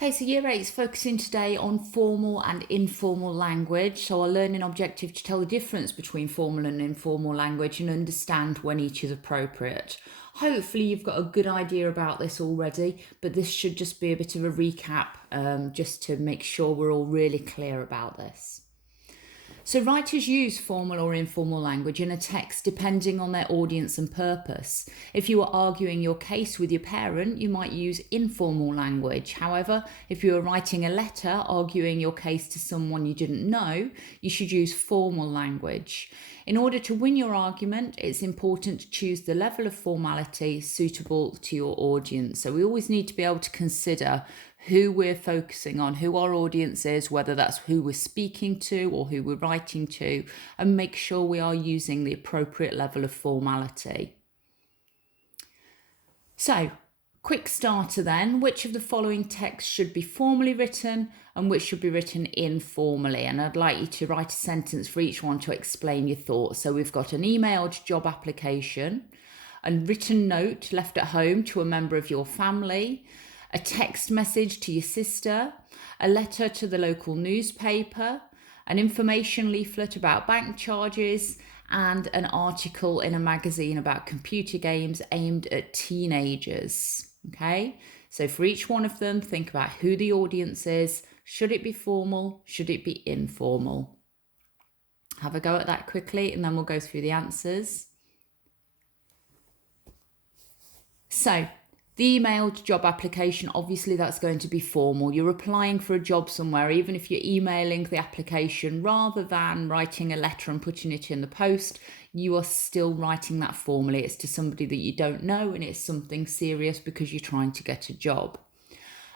Okay, so Year 8 is focusing today on formal and informal language. So our learning objective to tell the difference between formal and informal language and understand when each is appropriate. Hopefully you've got a good idea about this already, but this should just be a bit of a recap just to make sure we're all really clear about this. So writers use formal or informal language in a text depending on their audience and purpose. If you are arguing your case with your parent, you might use informal language. However, if you are writing a letter arguing your case to someone you didn't know, you should use formal language. In order to win your argument, it's important to choose the level of formality suitable to your audience. So we always need to be able to consider who we're focusing on, who our audience is, whether that's who we're speaking to or who we're writing to, and make sure we are using the appropriate level of formality. So, quick starter then, which of the following texts should be formally written and which should be written informally? And I'd like you to write a sentence for each one to explain your thoughts. So we've got an emailed job application, a written note left at home to a member of your family, a text message to your sister, a letter to the local newspaper, an information leaflet about bank charges, and an article in a magazine about computer games aimed at teenagers. Okay, so for each one of them, think about who the audience is. Should it be formal? Should it be informal? Have a go at that quickly and then we'll go through the answers. So, the emailed job application, obviously that's going to be formal. You're applying for a job somewhere, even if you're emailing the application rather than writing a letter and putting it in the post, you are still writing that formally. It's to somebody that you don't know and it's something serious because you're trying to get a job.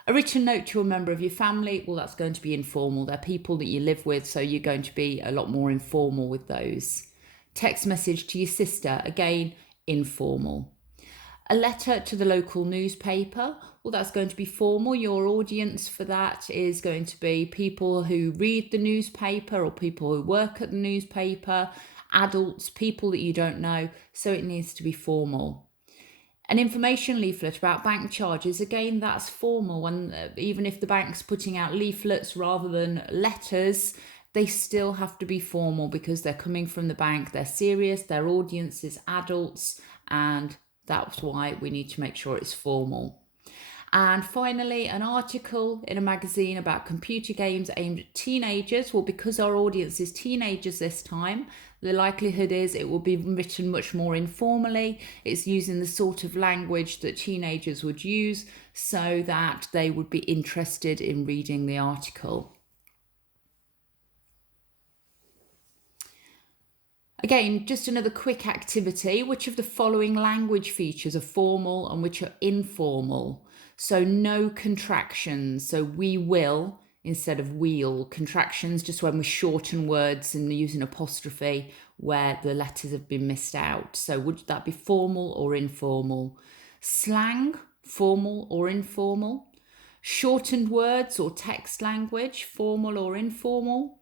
A written note to a member of your family, well, that's going to be informal. They're people that you live with, so you're going to be a lot more informal with those. Text message to your sister, again, informal. A letter to the local newspaper, well, that's going to be formal. Your audience for that is going to be people who read the newspaper or people who work at the newspaper, adults, people that you don't know, so it needs to be formal. An information leaflet about bank charges, again, that's formal. And even if the bank's putting out leaflets rather than letters, they still have to be formal because they're coming from the bank, they're serious, their audience is adults, and that's why we need to make sure it's formal. And finally, an article in a magazine about computer games aimed at teenagers. Well, because our audience is teenagers this time, the likelihood is it will be written much more informally. It's using the sort of language that teenagers would use so that they would be interested in reading the article. Again, just another quick activity. Which of the following language features are formal and which are informal? So no contractions. So we will instead of we'll. Contractions just when we shorten words and use an apostrophe where the letters have been missed out. So would that be formal or informal? Slang, formal or informal? Shortened words or text language, formal or informal?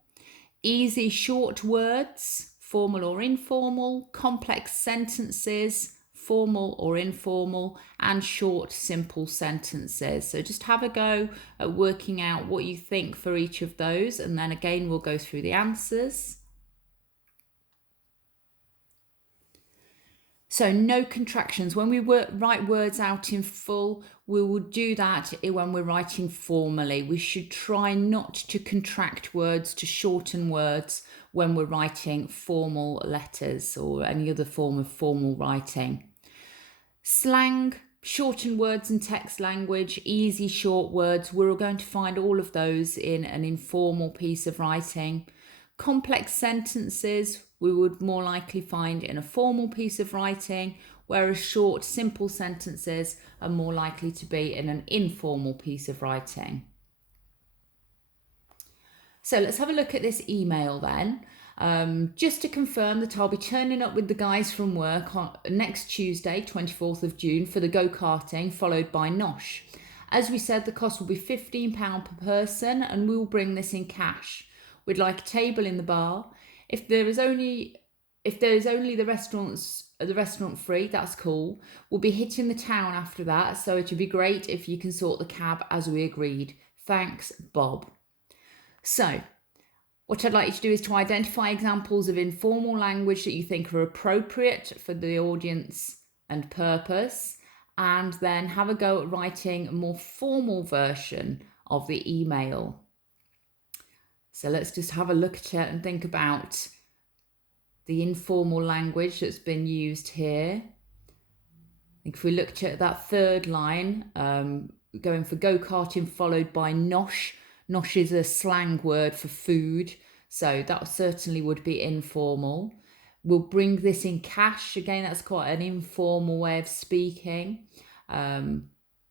Easy short words, formal or informal, complex sentences, formal or informal, and short, simple sentences. So just have a go at working out what you think for each of those, and then again, we'll go through the answers. So no contractions. When we write words out in full, we will do that when we're writing formally. We should try not to contract words, to shorten words when we're writing formal letters or any other form of formal writing. Slang, shortened words and text language, easy short words, we're going to find all of those in an informal piece of writing. Complex sentences we would more likely find in a formal piece of writing, whereas short, simple sentences are more likely to be in an informal piece of writing. So let's have a look at this email then. Just to confirm that I'll be turning up with the guys from work on next Tuesday, 24th of June, for the go-karting, followed by Nosh. As we said, the cost will be £15 per person, and we will bring this in cash. We'd like a table in the bar. If there is only the restaurant free, that's cool. We'll be hitting the town after that, so it'd be great if you can sort the cab as we agreed. Thanks, Bob. So what I'd like you to do is to identify examples of informal language that you think are appropriate for the audience and purpose, and then have a go at writing a more formal version of the email. So let's just have a look at it and think about the informal language that's been used here. If we looked at that third line, going for go-karting followed by nosh. Nosh is a slang word for food, so that certainly would be informal. We'll bring this in cash. Again, that's quite an informal way of speaking.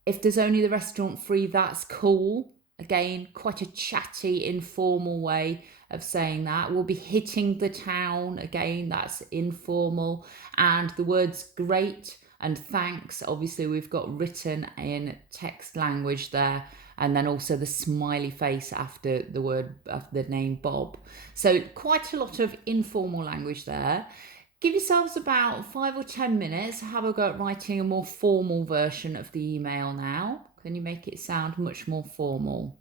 If there's only the restaurant free, that's cool. Again, quite a chatty, informal way of saying that. We'll be hitting the town. Again, that's informal. And the words great and thanks, obviously we've got written in text language there, and then also the smiley face after the name Bob. So quite a lot of informal language there. Give yourselves about 5 or 10 minutes, have a go at writing a more formal version of the email now. Can you make it sound much more formal?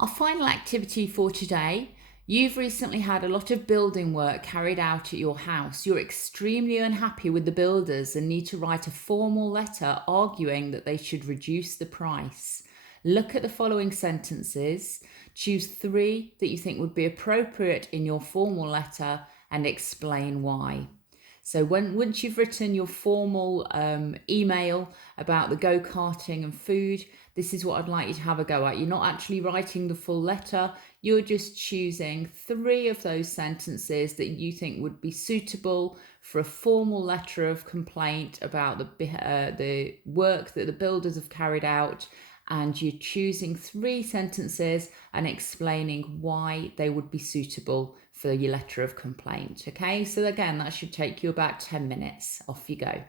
Our final activity for today. You've recently had a lot of building work carried out at your house. You're extremely unhappy with the builders and need to write a formal letter arguing that they should reduce the price. Look at the following sentences, choose 3 that you think would be appropriate in your formal letter and explain why. So once you've written your formal email about the go-karting and food, this is what I'd like you to have a go at. You're not actually writing the full letter, you're just choosing 3 of those sentences that you think would be suitable for a formal letter of complaint about the work that the builders have carried out, and you're choosing 3 sentences and explaining why they would be suitable for your letter of complaint. Okay, so again, that should take you about 10 minutes. Off you go.